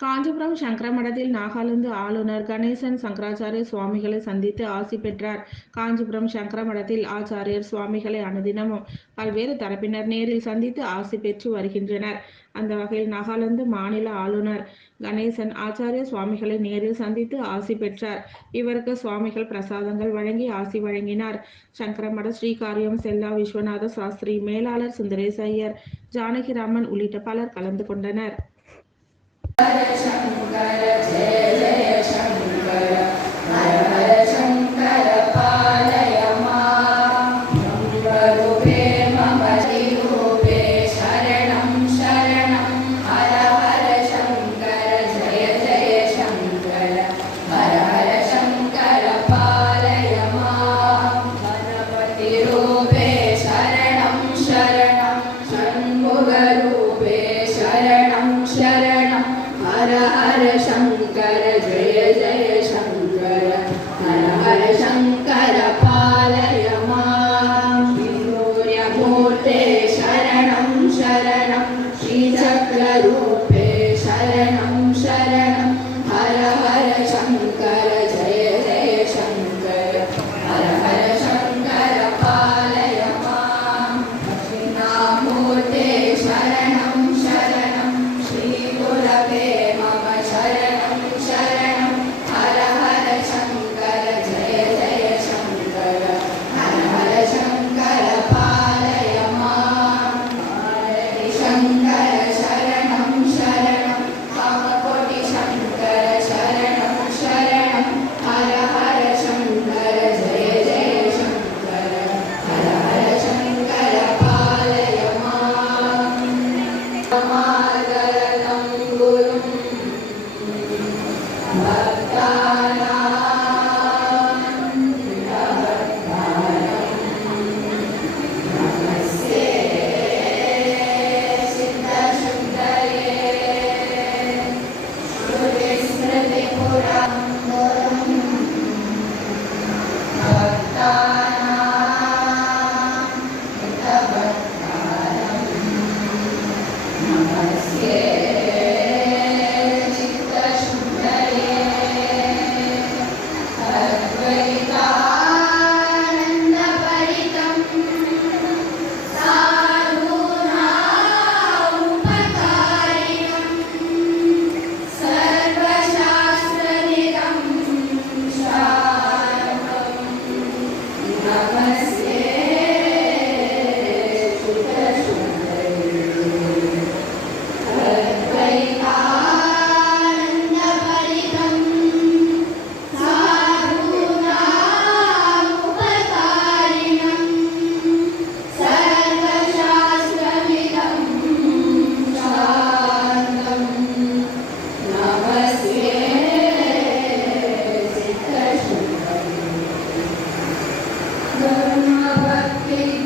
காஞ்சிபுரம் சங்கரமடத்தில் நாகாலாந்து ஆளுநர் கணேசன் சங்கராச்சாரிய சுவாமிகளை சந்தித்து ஆசி பெற்றார். காஞ்சிபுரம் சங்கரமடத்தில் ஆச்சாரியர் சுவாமிகளை அனுதினமும் பல்வேறு தரப்பினர் நேரில் சந்தித்து ஆசி பெற்று வருகின்றனர். அந்த வகையில் நாகாலாந்து மாநில ஆளுநர் கணேசன் ஆச்சாரிய சுவாமிகளை நேரில் சந்தித்து ஆசி பெற்றார். இவருக்கு சுவாமிகள் பிரசாதங்கள் வழங்கி ஆசி வழங்கினார். சங்கரமட ஸ்ரீகாரியம் செல்லா விஸ்வநாத சாஸ்திரி மேலாளர் சுந்தரேச ஐயர் ஜானகிராமன் உள்ளிட்ட பலர் கலந்து கொண்டனர். जय Thank you.